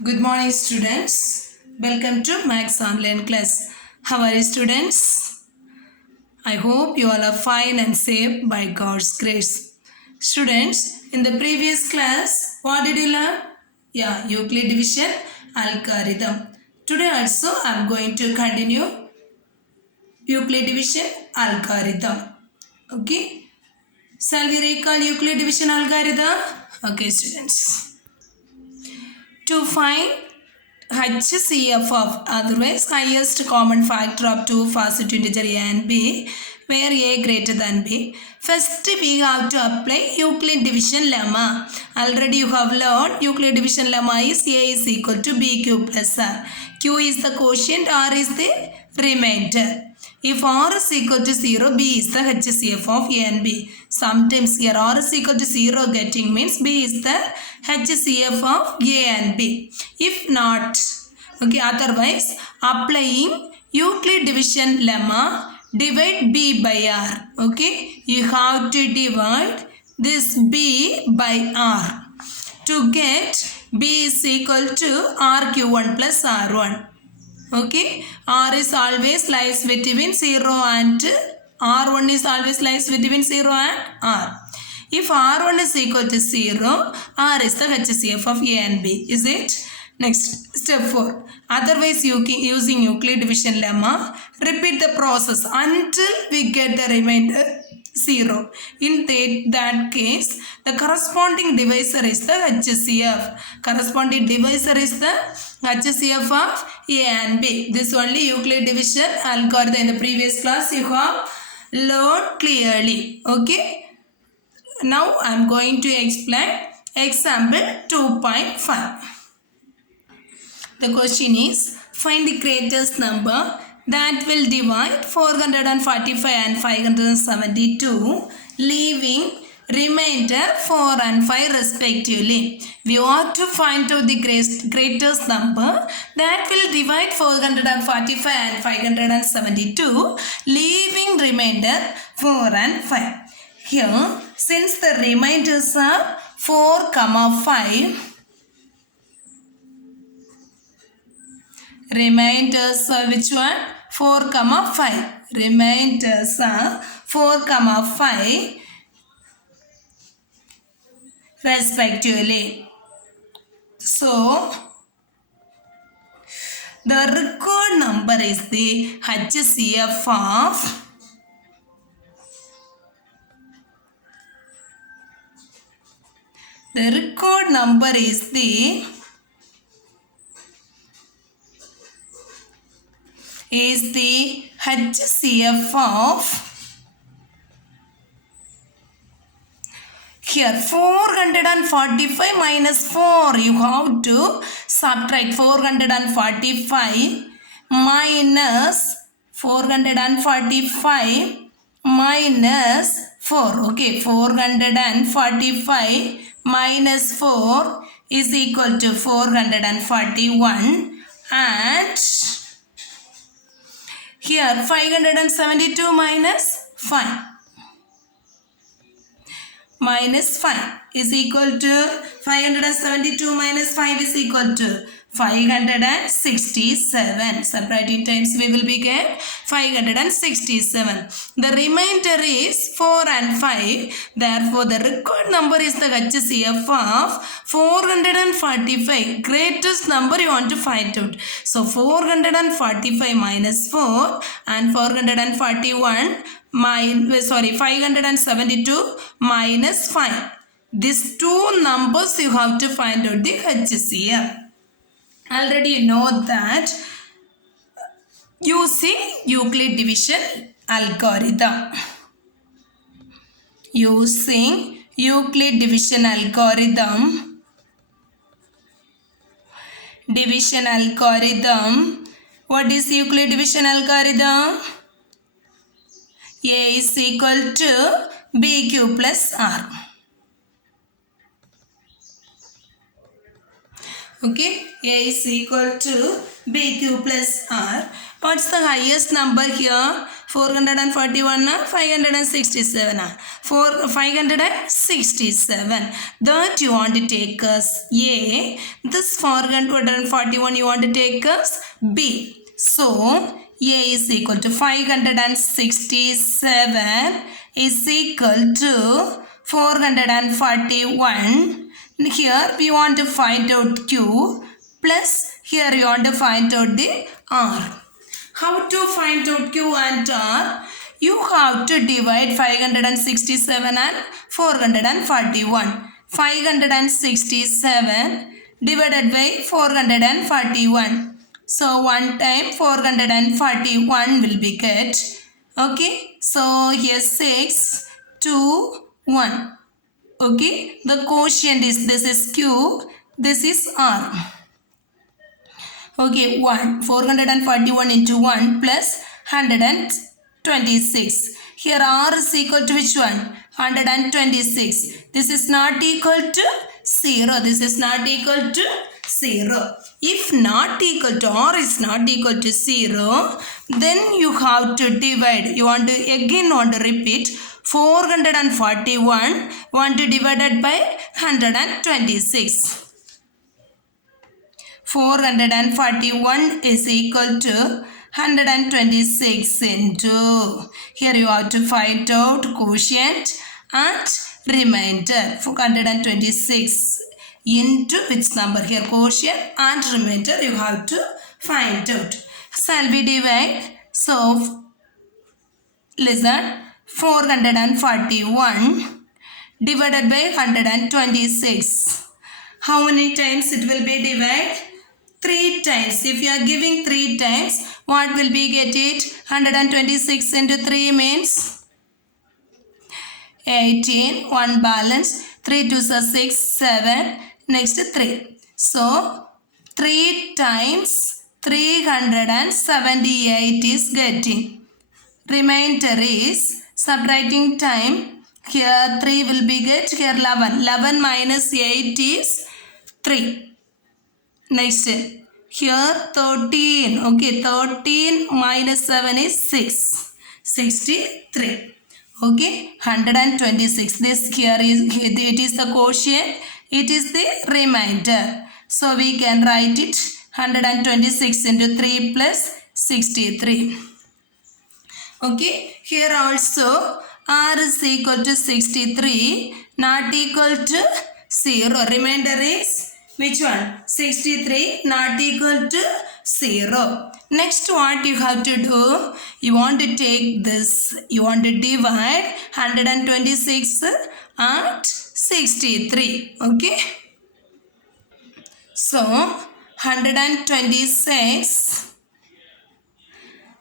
Good morning, students. Welcome to Max Online class. How are you, students? I hope you all are fine and safe by God's grace. Students, in the previous class, what did you learn? Yeah, Euclid division algorithm. Today also, I am going to continue Euclid division algorithm. Okay. Shall we recall Euclid division algorithm? Okay, students. To find HCF of otherwise highest common factor of two positive integer a and b where a greater than b. First we have to apply Euclid division lemma. Already you have learned Euclid division lemma is a is equal to b cube plus r. Q is the quotient, r is the remainder. If r is equal to 0, b is the HCF of a and b. Sometimes here r is equal to 0 getting means b is the HCF of a and b. If not, okay, otherwise applying Euclid division lemma, divide b by r. Okay, you have to divide this b by r to get b is equal to rq1 plus r1. Okay, r is always lies between 0 and r1 is always lies between 0 and r. If r1 is equal to 0, r is the HCF of a and b. Is it? Next, step 4. Otherwise, using Euclid division lemma, repeat the process until we get the remainder 0. In that case, the corresponding divisor is the HCF. Corresponding divisor is the HCF of a and b. This only Euclid division algorithm in the previous class you have learned clearly. Okay. Now I am going to explain example 2.5. The question is, find the greatest number that will divide 445 and 572, leaving remainder 4 and 5 respectively. We want to find out the greatest number that will divide 445 and 572, leaving remainder 4 and 5. Here, since the remainders are 4, 5, remainders are which one? 4, 5. Remainders are 4, 5 respectively. So, the required number is the HCF of HCF of here 445 minus 4, you have to subtract 445 minus 445 minus 4. Okay, 445 minus 4 is equal to 441 and here 572 minus 5. Minus 5 is equal to 572 minus 5 is equal to 567. Separating times we will be get 567. The remainder is 4 and 5. Therefore, the required number is the HCF of 445. Greatest number you want to find out. So, 445 minus 4 and 441 572 minus 5. These two numbers you have to find out the HCF. Already you know that using Euclid division algorithm. Using Euclid division algorithm. What is Euclid division algorithm? A is equal to b cube plus r. Okay, A is equal to b cube plus r. What's the highest number here? 441 567 567 that you want to take as A. This 441 you want to take as B. So A is equal to 567 is equal to 441. Here we want to find out Q plus here you want to find out the R. How to find out Q and R? You have to divide 567 and 441. 567 divided by 441. So 1 time 441 will be get. Okay. So here 6, 2, 1. Okay. The quotient is this is Q. This is R. Okay, 1. 441 into 1 plus 126. Here R is equal to which one? 126. This is not equal to 0. This is not equal to 0. If not equal to R is not equal to 0, then you have to divide. You want to again want to repeat. 441 want to divide it by 126. 441 is equal to 126 into, here you have to find out quotient and remainder. 426 into which number? Here quotient and remainder you have to find out. Shall we divide? So listen, 441 divided by 126. How many times it will be divided? 3 times. If you are giving 3 times, what will be get it? 126 into 3 means 18. 1 balance. 3 2s are 6, 7. Next 3. So 3 times 378 is getting. Remainder is subtracting time. Here 3 will be get. Here 11. 11 minus 8 is 3. Next, here 13. Okay, 13 minus 7 is 6. 63. Okay, 126. This here is, it is the quotient. It is the remainder. So we can write it 126 into 3 plus 63. Okay, here also R is equal to 63, not equal to 0. Remainder is which one? 63 not equal to 0. Next what you have to do? You want to take this. You want to divide 126 and 63. Okay. So 126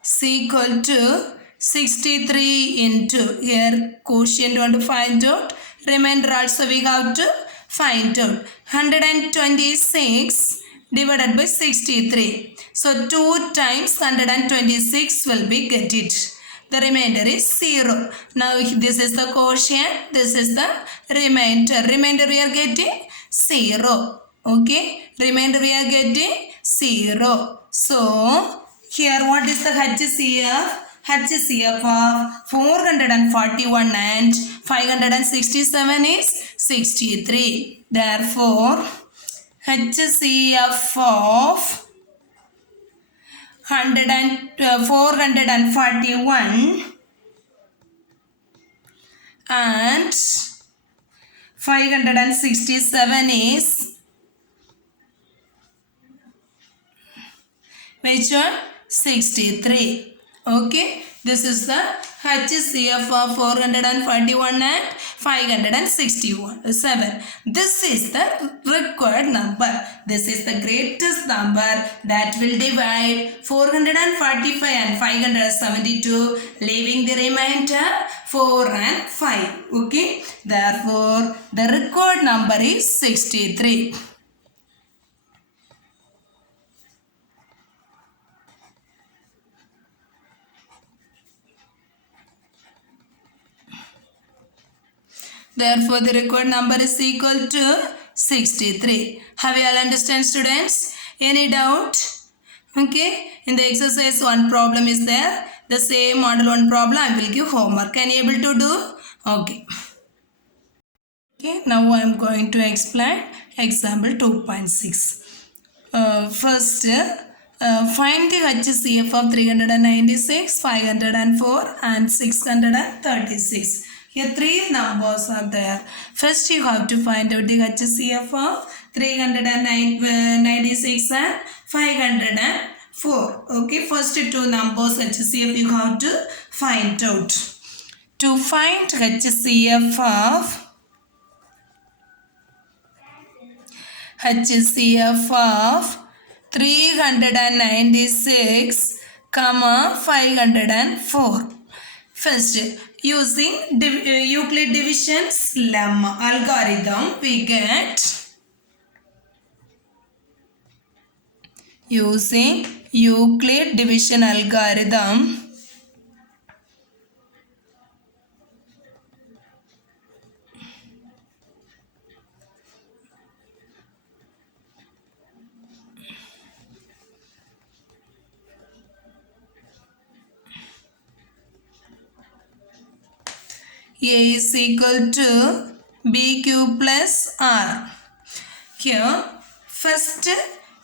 is equal to 63 into, here quotient want to find out. Remainder also we have to find out. 126 divided by 63. So 2 times 126 will be get it. The remainder is 0. Now this is the quotient. This is the remainder. Remainder we are getting 0. Okay. Remainder we are getting 0. So here what is the HCF? HCF of 441 and 567 is 63. Therefore, HCF of 441 and 567 is which one? 63. Okay, this is the HCF of 441 and 567. This is the required number. This is the greatest number that will divide 445 and 572, leaving the remainder 4 and 5. Okay, therefore the required number is 63. Therefore, the required number is equal to 63. Have you all understand, students? Any doubt? Okay, in the exercise one problem is there. The same model one problem I will give homework. Can you able to do? Okay. Okay, now I am going to explain example 2.6. First, find the HCF of 396, 504 and 636. Here three numbers are there. First you have to find out the HCF of 396 and 504. Okay, first two numbers HCF you have to find out. To find HCF of HCF of 396, 504. First, using Euclid division's lemma algorithm, we get using Euclid division algorithm. A is equal to BQ plus R. Here, first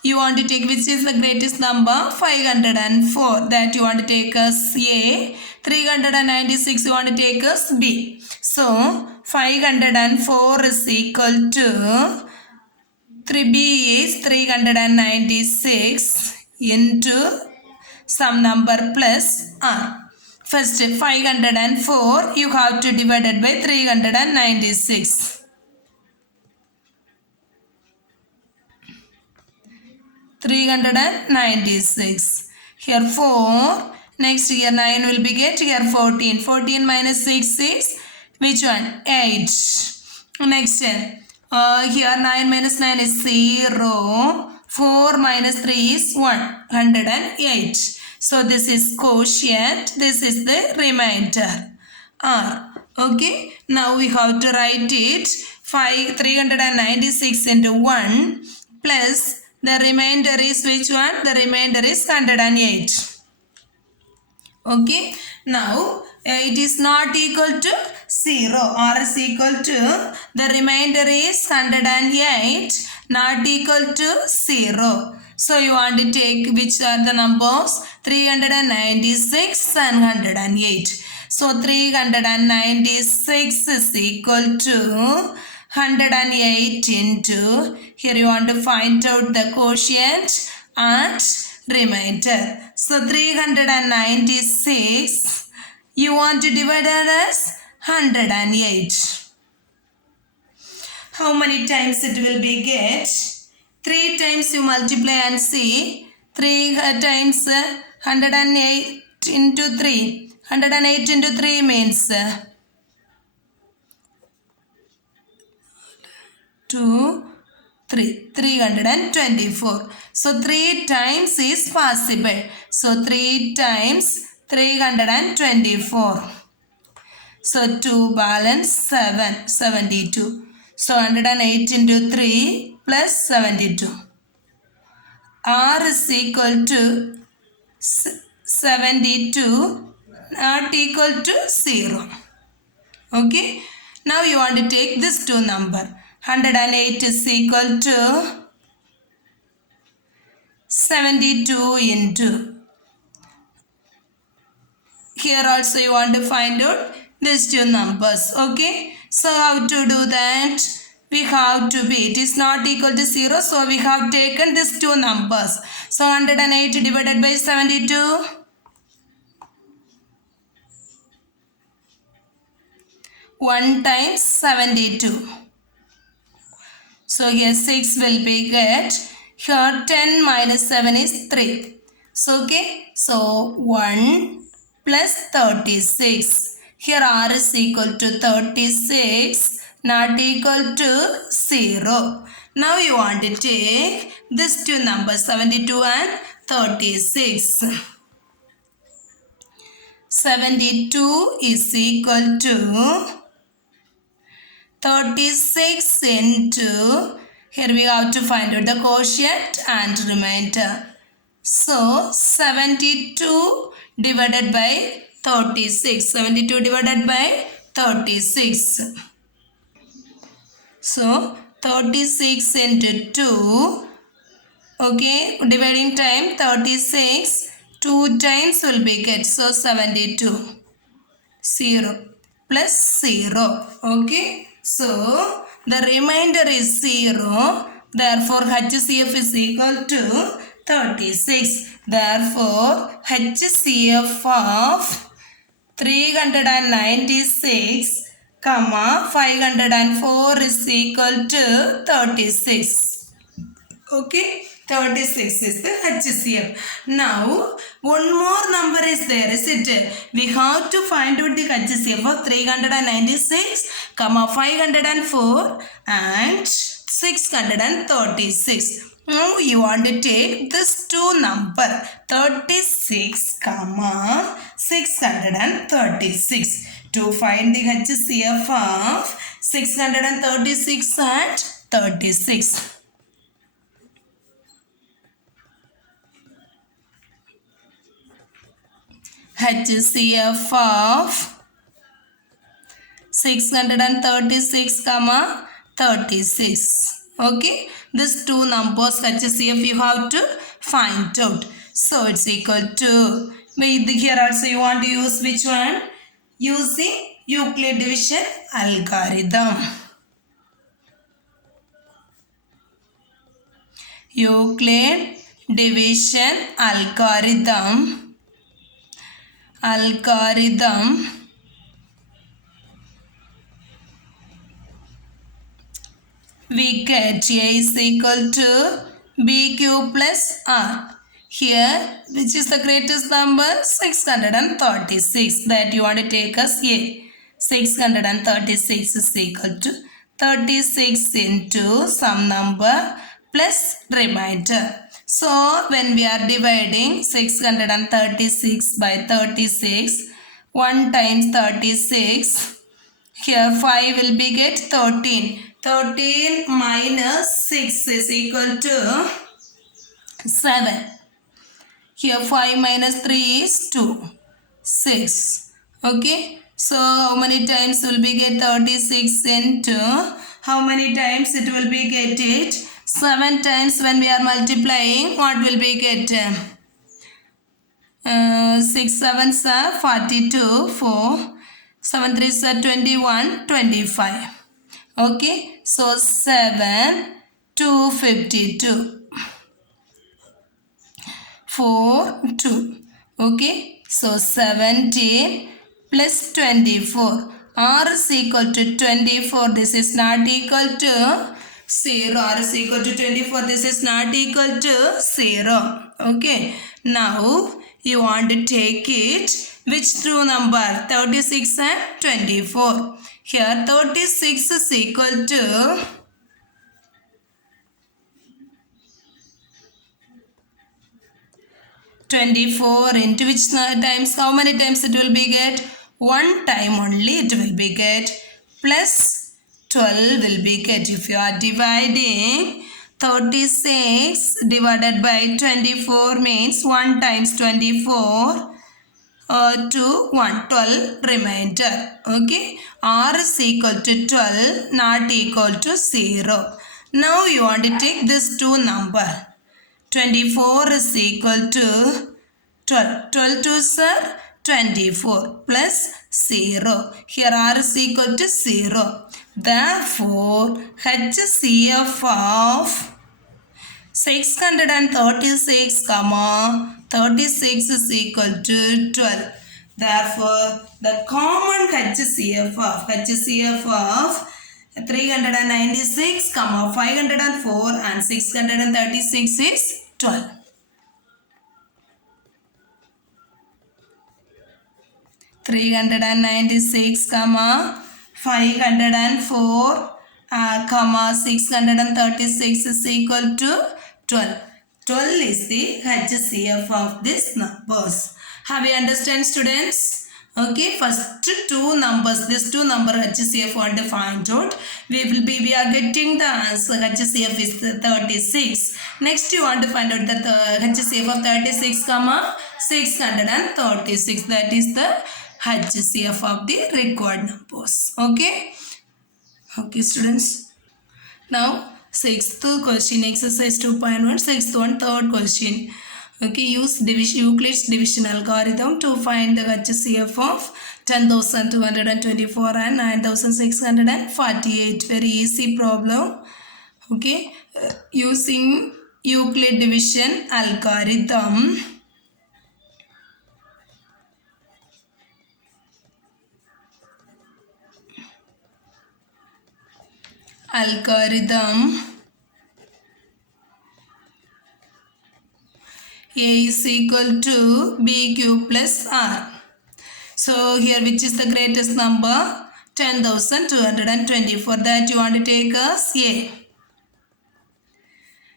you want to take which is the greatest number? 504. That you want to take as A. 396 you want to take as B. So, 504 is equal to 3B is 396 into some number plus R. First 504 you have to divide it by 396. 396. Here 4. Next here 9 will be get. Here 14. 14 minus 6 is which one? 8. Next here 9 minus 9 is 0. 4 minus 3 is 108. So this is quotient. This is the remainder. R. Okay. Now we have to write it 396 into 1 plus the remainder is which one? The remainder is 108. Okay. Now it is not equal to 0. R is equal to the remainder is 108 not equal to 0. So you want to take which are the numbers? 396 and 108. So 396 is equal to 108 into, here you want to find out the quotient and remainder. So 396 you want to divide it as 108. How many times it will be get? 3 times you multiply and see. 3 times 108 into 3. 108 into 3 means 2, 3. 324. So 3 times is possible. So 3 times 324. So 2 balance 7, 72. So 108 into 3 plus 72. R is equal to 72 not equal to 0. Okay. Now you want to take this two number. 108 is equal to 72 into. Here also you want to find out these two numbers. Okay. So how to do that? We have to be, it is not equal to 0. So we have taken these two numbers. So 108 divided by 72. 1 times 72. So here 6 will be get. Here 10 minus 7 is 3. So okay. So 1 plus 36. Here R is equal to 36 not equal to 0. Now you want to take these two numbers 72 and 36. 72 is equal to 36 into, here we have to find out the quotient and remainder. So 72 divided by 36. 72 divided by 36. So 36 into 2. Okay, dividing time 36. 2 times will be get. So 72. 0 plus 0. Okay. So the remainder is 0. Therefore HCF is equal to 36. Therefore HCF of 396 comma 504 is equal to 36. Okay, 36 is the HCF. Now, one more number is there, is it? We have to find out the HCF of 396, comma 504 and 636. Now, you want to take this two number, 36, comma 636 to find the HCF of 636 and 36. HCF of 636 comma 36. Okay, these two numbers HCF you have to find out. So it's equal to, here also you want to use which one? Using Euclid division algorithm. Euclid division algorithm. We get A is equal to BQ plus R. Here, which is the greatest number? 636. That you want to take as A. 636 is equal to 36 into some number plus remainder. So, when we are dividing 636 by 36, 1 times 36, here 5 will be get 13. 13 minus 6 is equal to 7. Here 5 minus 3 is 2. 6. Okay. So how many times will be get 36 into, how many times it will be get it? 7 times when we are multiplying, what will be get? 6 7s are 42, 4, 7 3s are 21, 25. Okay, so 7, 252. 4, 2. Okay, so 17 plus 24. R is equal to 24. This is not equal to 0. R is equal to 24. This is not equal to 0. Okay, now you want to take it. Which two number? 36 and 24. Here 36 is equal to 24 into which times? How many times it will be get? 1 time only it will be get. Plus 12 will be get. If you are dividing 36 divided by 24 means 1 times 24 to 1, 12 remainder. Okay, R is equal to 12, not equal to 0. Now you want to take this two number. 24 is equal to 12. 12 2s are 24 plus 0. Here R is equal to 0. Therefore, HCF of 636, 36 is equal to 12. Therefore, the common HCF of 396, 504 and 636 is 12. 396, 504, 636 is equal to 12. 12 is the HCF of these numbers. Have you understand, students? Okay, first two numbers, this two number HCF want to find out. We are getting the answer. HCF is 36. Next you want to find out the HCF of 36 comma 636. That is the HCF of the required numbers. Okay students. Now, sixth question, exercise 2.1, sixth one, third question. Okay, use Euclid's division algorithm to find the HCF of 10,224 and 9,648. Very easy problem. Okay, using Euclid division algorithm. A is equal to BQ plus R. So here which is the greatest number? 10,224. That you want to take as A.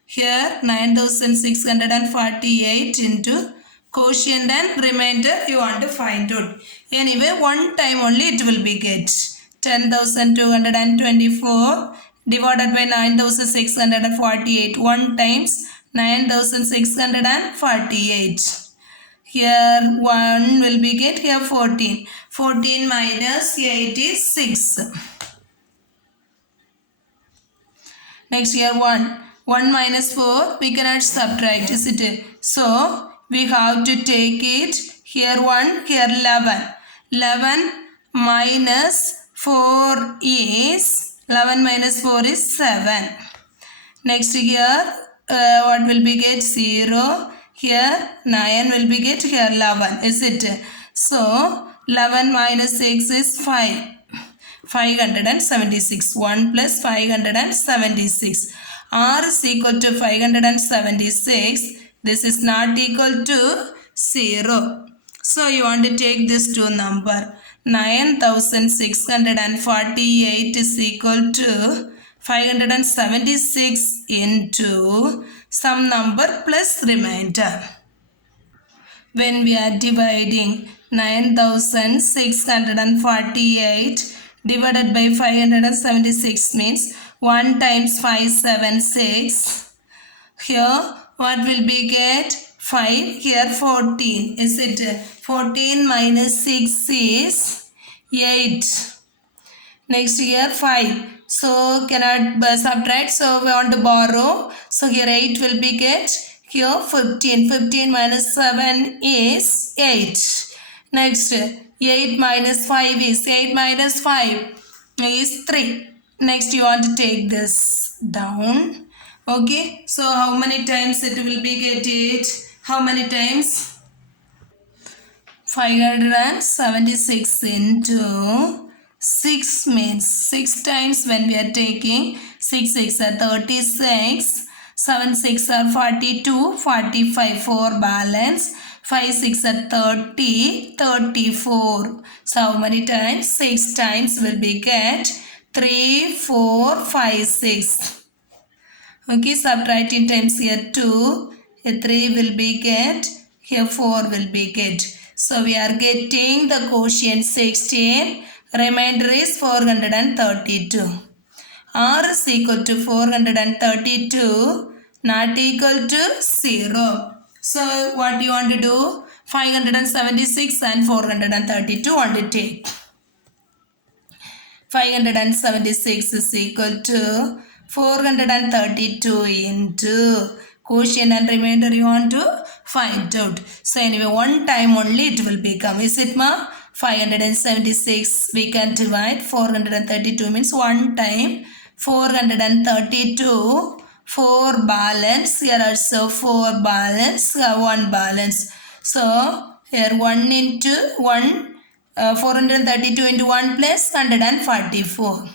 Here 9,648 into quotient and remainder you want to find out. Anyway, one time only it will be get. 10,224 divided by 9,648. 1 times 9,648. Here 1 will be get, here 14. 14 minus 8 is 6. Next here 1. 1 minus 4 we cannot subtract, is it? So we have to take it. Here 1, here 11. 11 minus 4 is, 11 minus 4 is 7. Next here what will be get? 0. Here 9 will be get, here 11, is it? So 11 minus 6 is 5. 576. 1 plus 576. R is equal to 576. This is not equal to 0. So you want to take this two number. 9,648 is equal to 576 into some number plus remainder. When we are dividing 9,648 divided by 576 means 1 times 576. Here what will be get? 5. Here 14. Is it? 14 minus 6 is 8. Next here 5. So cannot subtract. So we want to borrow. So here 8 will be get. Here 15. 15 minus 7 is 8. Next 8 minus 5 is, 8 minus 5 is 3. Next you want to take this down. Okay. So how many times it will be get it? How many times? 576 into 6 means 6 times when we are taking 6 6 are 36, 7 6 are 42, 45, 4 balance, 5 6 are 30, 34. So how many times? 6 times will be get 3, 4, 5, 6. Okay, subtracting times here 2, here 3 will be get, here 4 will be get. So we are getting the quotient 16. Remainder is 432. R is equal to 432, not equal to 0. So what you want to do? 576 and 432 want to take. 576 is equal to 432 into quotient and remainder you want to find out. So anyway, one time only it will become. Is it ma? 576 we can divide. 432 means one time. 432. 4 balance. Here also 4 balance. 1 balance. So here 1 into 1. 432 into 1 plus 144.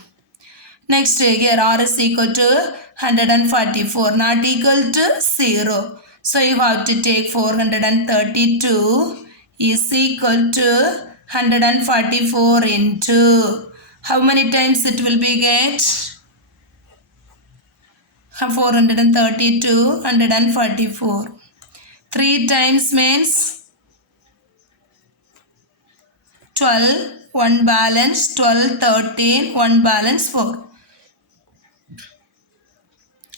Next here R is equal to 144, not equal to 0. So you have to take 432 is equal to 144 into, how many times it will be get? 432, 144. 3 times means 12, 1 balance, 12, 13, 1 balance, 4.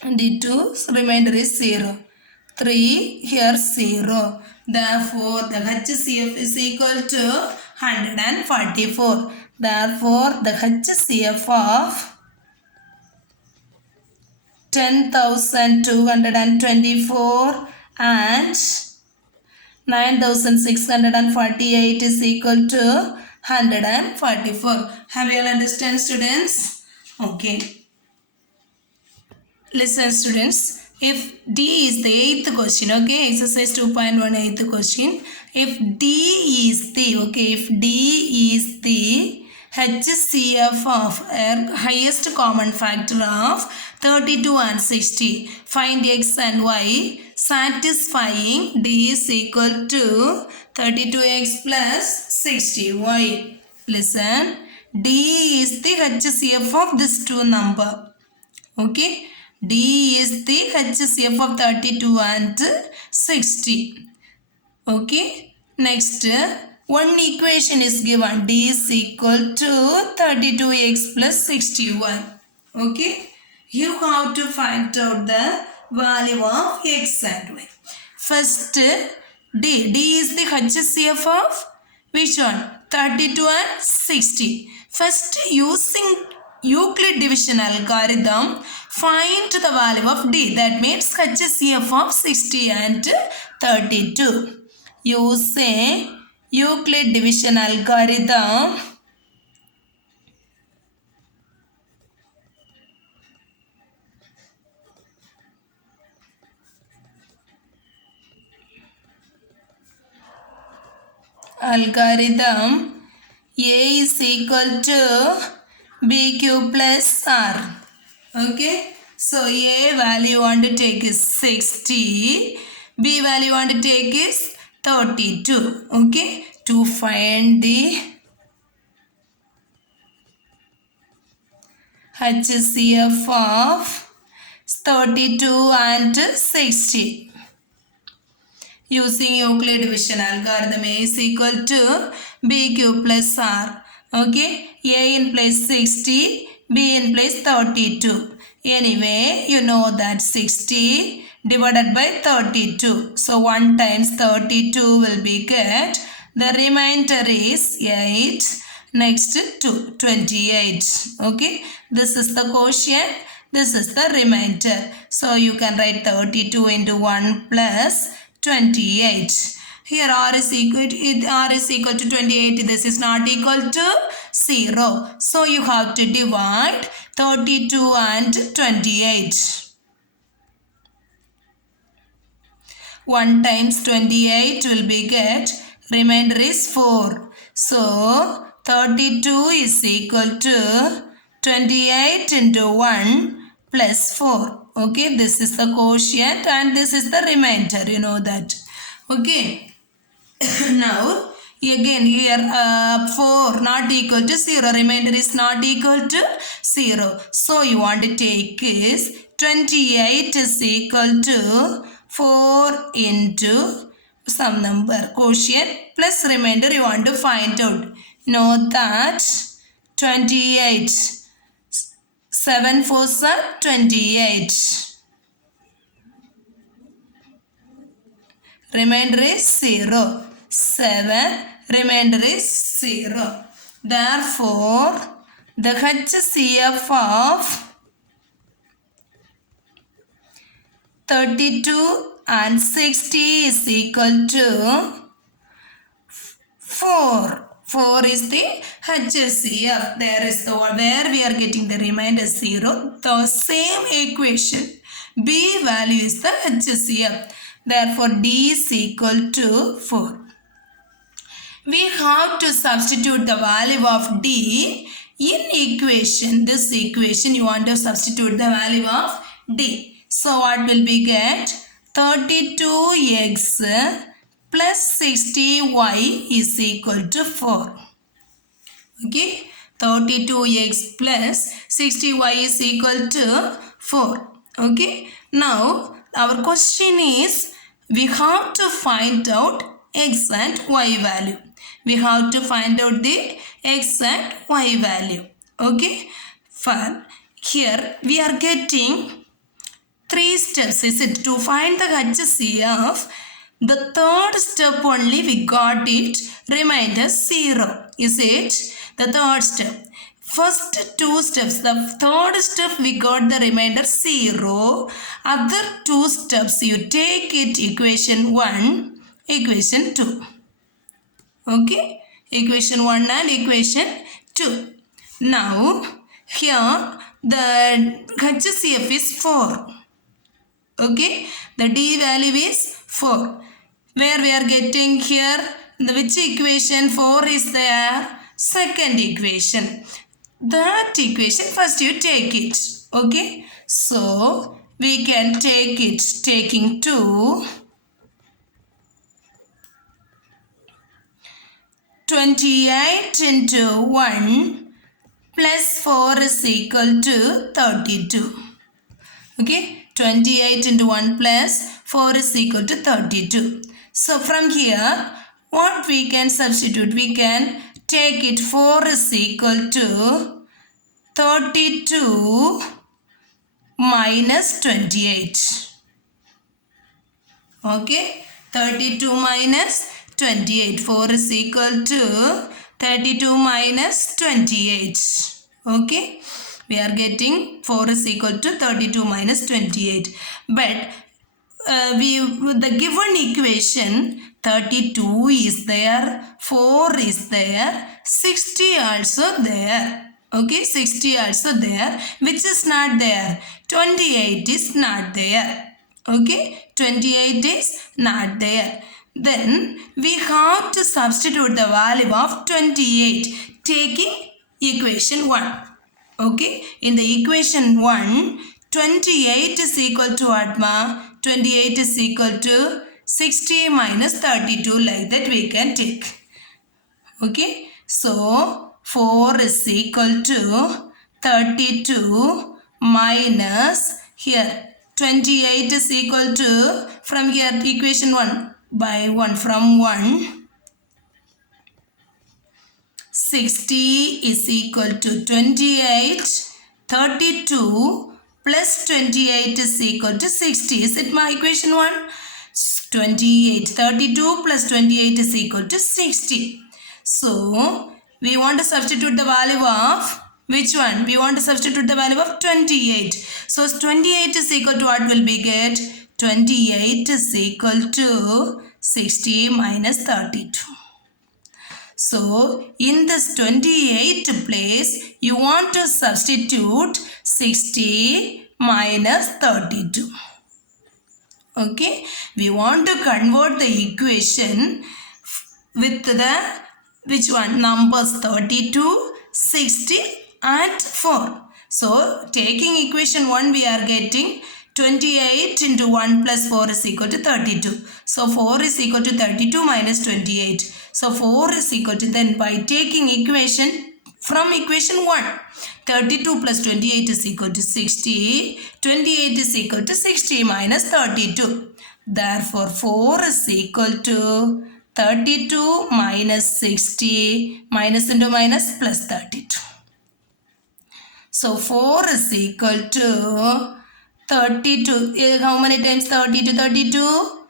D2 remainder is 0. 3 here 0. Therefore, the HCF is equal to 144. Therefore, the HCF of 10,224 and 9,648 is equal to 144. Have you all understand, students? Okay. Listen, students. If D is the 8th question, okay, exercise 2.1 8th question. If D is the, okay, if D is the HCF of highest common factor of 32 and 60, find X and Y satisfying D is equal to 32X plus 60Y. Listen, D is the HCF of this two number. Okay. D is the HCF of 32 and 60. Okay. Next, one equation is given. D is equal to 32x plus 61. Okay. You have to find out the value of x and y. First, D. D is the HCF of which one? 32 and 60. First, using Euclid division algorithm, find the value of D. That means HCF of 60 and 32. Using Euclid division algorithm, A is equal to BQ plus R. Okay. So A value you want to take is 60. B value you want to take is 32. Okay. To find the HCF of 32 and 60. Using Euclid division algorithm, A is equal to BQ plus R. Okay. A in place 60, B in place 32. Anyway, you know that 60 divided by 32. So 1 times 32 will be get. The remainder is 8. Next 2, 28. Okay. This is the quotient. This is the remainder. So you can write 32 into 1 plus 28. Here R is equal to 28. This is not equal to 0. So you have to divide 32 and 28. 1 times 28 will be get. Remainder is 4. So 32 is equal to 28 into 1 plus 4. Okay, this is the quotient and this is the remainder. You know that. Okay. Now, again here 4 not equal to 0. Remainder is not equal to 0. So, you want to take is 28 is equal to 4 into some number quotient plus remainder you want to find out. Note that 28. 7 4s are 28. Remainder is 0. 7. Remainder is 0. Therefore, the HCF of 32 and 60 is equal to 4. 4 is the HCF. There is the one where we are getting the remainder 0. The same equation. B value is the HCF. Therefore, D is equal to 4. We have to substitute the value of D in equation. This equation you want to substitute the value of D. So, what will we get? 32x plus 60y is equal to 4. Okay. 32x plus 60y is equal to 4. Okay. Now, our question is, we have to find out x and y value. we have to find out the exact y value. Okay, for here we are getting 3 steps, is it? To find the HCF, the third step only we got it, remainder 0, is it? The third step. First 2 steps, the third step we got the remainder 0. Other 2 steps you take it equation 1, equation 2. Okay, equation 1 and equation 2. Now, here the HCF is 4. Okay, the D value is 4. Where we are getting here, which equation 4 is there? Second equation. That equation first you take it. Okay, so we can take it taking 2. 28 into 1 plus 4 is equal to 32. Okay, 28 into 1 plus 4 is equal to 32. So from here, what we can substitute? We can take it 4 is equal to 32 minus 28. Okay, 32 minus 28. 4 is equal to 32 minus 28. Okay, we are getting 4 is equal to 32 minus 28. But the given equation 32 is there, 4 is there, 60 also there. Okay, 60 also there. Which is not there? 28 is not there. Okay, 28 is not there. Then we have to substitute the value of 28 taking equation 1. Okay, in the equation 1, 28 is equal to what, ma? 28 is equal to 60 minus 32, like that we can take. Okay, so 4 is equal to 32 minus here 28 is equal to, from here equation 1 by 1 from 1, 60 is equal to 28, 32 plus 28 is equal to 60. Is it my equation 1? 28, 32 plus 28 is equal to 60. So, we want to substitute the value of, which one? We want to substitute the value of 28. So, 28 is equal to what will be get? 28 is equal to 60 minus 32. So, in this 28 place, you want to substitute 60 minus 32. Okay, we want to convert the equation with the, which one? Numbers 32, 60 and 4. So, taking equation 1, we are getting 28 into 1 plus 4 is equal to 32. So, 4 is equal to 32 minus 28. So, 4 is equal to, then by taking equation from equation 1, 32 plus 28 is equal to 60. 28 is equal to 60 minus 32. Therefore, 4 is equal to 32 minus 60. Minus into minus plus 32. So, 4 is equal to 32. How many times 32? 32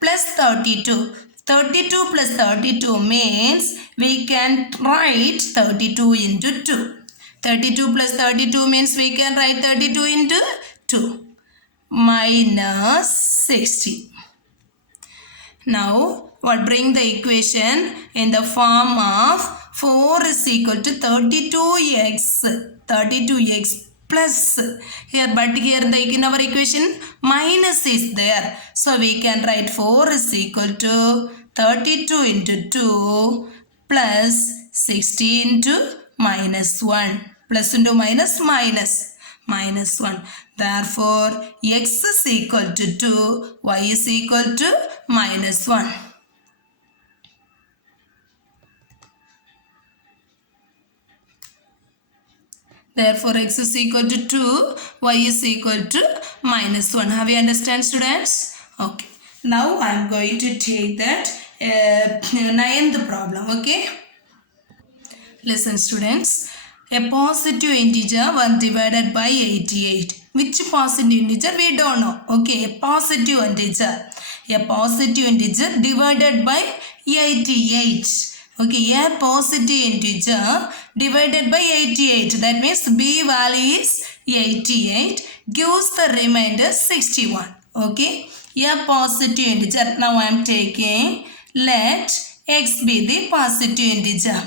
plus 32. 32 plus 32 means we can write 32 into 2. 32 plus 32 means we can write 32 into 2 minus 60. Now, what bring the equation in the form of 4 is equal to 32x. 32x plus here, but here in our equation minus is there. So, we can write 4 is equal to 32 into 2 plus 60 into minus 1. Plus into minus minus. Minus 1. Therefore, x is equal to 2, y is equal to minus 1. Therefore, x is equal to 2, y is equal to minus 1. Have you understand, students? Okay. Now, I am going to take that ninth problem. Okay. Listen students, a positive integer was divided by 88. Which positive integer we don't know. Okay, a positive integer. A positive integer divided by 88. Okay, a positive integer divided by 88. That means b value is 88. Gives the remainder 61. Okay, a positive integer. Now I am taking, let x be the positive integer.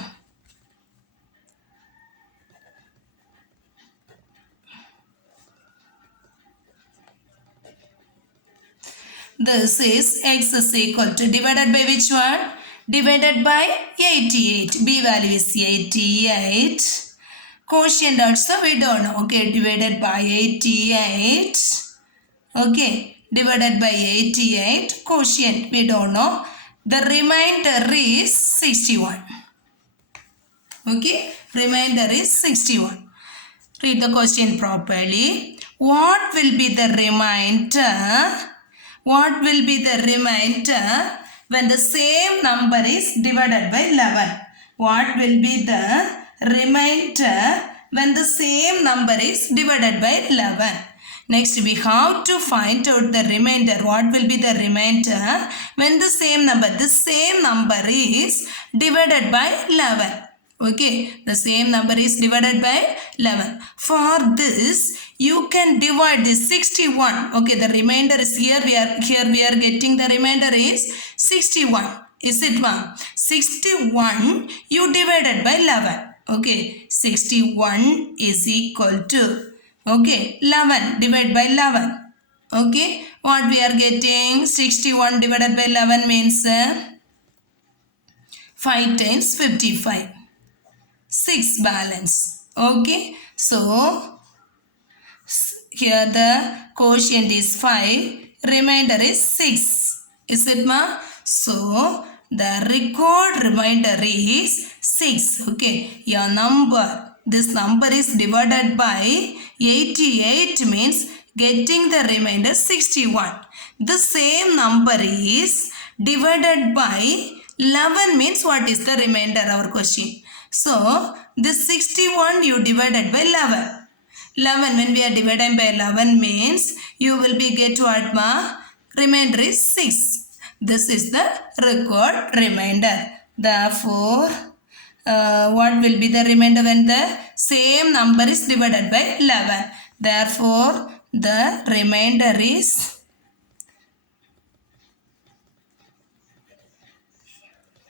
This is x is equal to, divided by which one? Divided by 88. B value is 88. Quotient also we don't know. Okay, divided by 88. Okay, divided by 88. Quotient we don't know. The remainder is 61. Okay, remainder is 61. Read the question properly. What will be the remainder? What will be the remainder when the same number is divided by 11? What will be the remainder when the same number is divided by 11? Next, we have to find out the remainder. What will be the remainder when the same number is divided by 11? Okay, the same number is divided by 11. For this, you can divide this 61. Okay, the remainder is here. We are getting the remainder is 61. Is it ma'am? 61 you divided by 11. Okay, 61 is equal to, okay, 11 divided by 11. Okay, what we are getting? 61 divided by 11 means 5 times 55. 6 balance. Okay, so here the quotient is 5, remainder is 6. Is it ma? So the record remainder is 6. Okay, your number, this number is divided by 88 means getting the remainder 61. The same number is divided by 11 means what is the remainder, our question. So, this 61 you divided by 11. 11 when we are dividing by 11 means you will be get what ma? Remainder is 6. This is the record remainder. Therefore, what will be the remainder when the same number is divided by 11? Therefore, the remainder is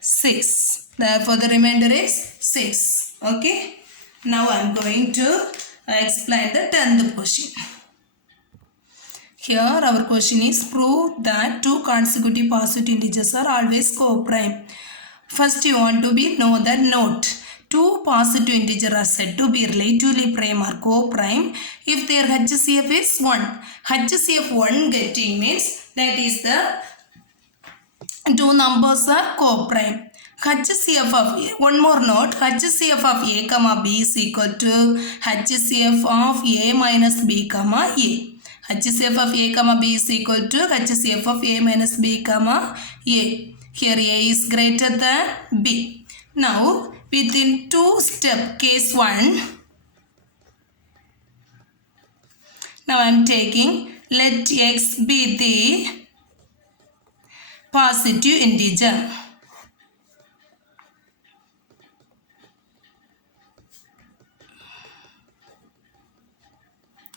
6. Therefore, the remainder is 6. Okay. Now, I am going to explain the 10th question. Here, our question is prove that two consecutive positive integers are always co-prime. First, you want to know the note. Two positive integers are said to be relatively prime or co-prime if their HCF is 1. HCF 1 getting means that is the two numbers are co-prime. HCF of, one more note, HCF of A comma B is equal to HCF of A minus B comma A. HCF of A comma B is equal to HCF of A minus B comma A. Here A is greater than B. Now, within two-step case 1, now I am taking, let X be the positive integer.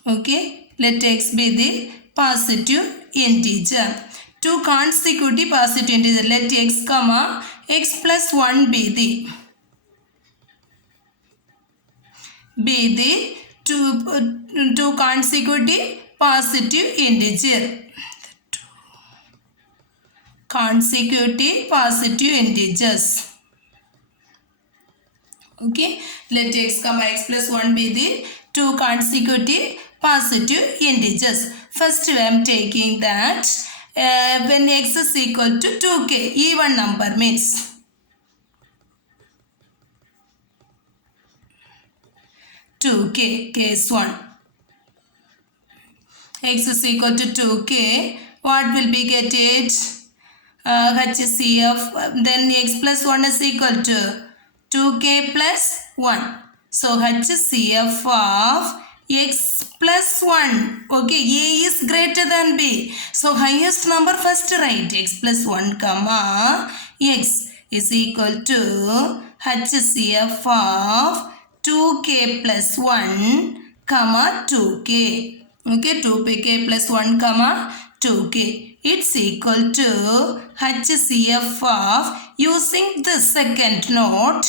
Okay, let X be the positive integer. Two consecutive positive integer. Let X comma X plus 1 be the two consecutive positive integer. Consecutive positive integers. Okay, let X comma X plus 1 be the two consecutive positive integers. First, I am taking that when X is equal to 2k, even number means 2k, case 1. X is equal to 2k, what will be get it? HCF, then x plus 1 is equal to 2k plus 1. So HCF of x plus 1. Okay, A is greater than B. So highest number first write. X plus 1 comma x is equal to HCF of 2k plus 1 comma 2k. Okay, 2k plus 1 comma 2k. It's equal to HCF of, using the second note,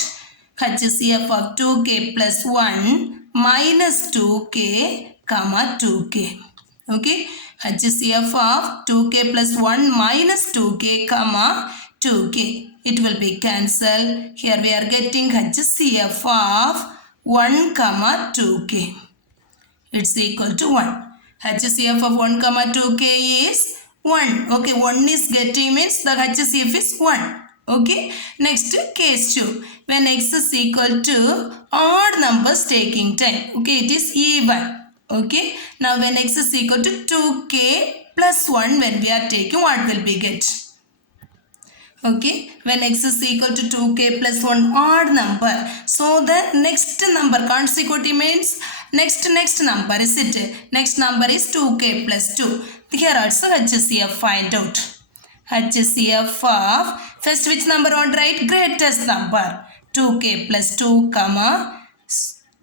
HCF of 2k plus 1 minus 2k comma 2k. Okay, HCF of 2k plus 1 minus 2k comma 2k. It will be cancelled. Here we are getting HCF of 1 comma 2k. It's equal to 1. HCF of 1 comma 2k is 1. Okay, 1 is getting means the HCF is 1. Okay, next case 2. When x is equal to odd numbers taking time. Okay, it is even. Okay, now when x is equal to 2k plus 1, when we are taking, what will be get? Okay, when x is equal to 2k plus 1 odd number. So the next number, consecutive means next number, is it? Next number is 2k plus 2. Here also HCF find out. HCF of, first which number on right? Greatest number. 2k plus 2 comma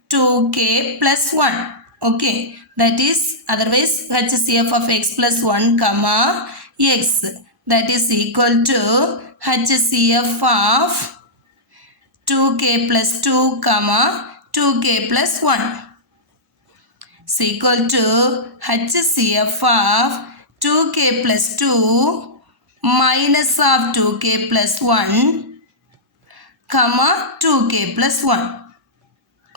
2k plus 1. Okay, that is, otherwise HCF of x plus 1 comma x, that is equal to HCF of 2k plus 2 comma 2k plus 1 is equal to HCF of 2k plus 2 minus of 2k plus 1 comma 2k plus 1.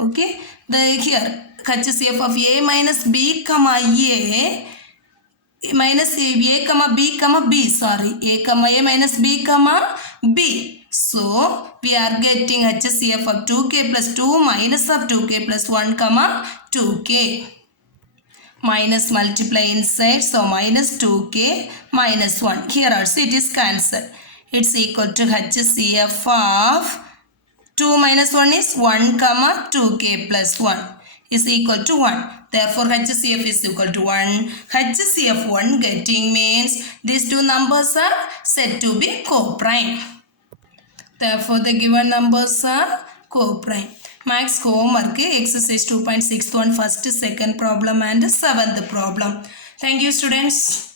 Okay, here HCF of a minus b comma a minus a comma b, sorry, a comma a minus b comma b. So we are getting HCF of 2k plus 2 minus of 2k plus 1 comma 2k. Minus multiply inside, so minus 2k minus 1. Here also it is cancelled. It's equal to HCF of 2 minus 1 is 1 comma 2k plus 1 is equal to 1. Therefore HCF is equal to 1. HCF 1 getting means these two numbers are said to be co-prime. Therefore the given numbers are co-prime. Max homework exercise 2.61 first, second problem and seventh problem. Thank you students.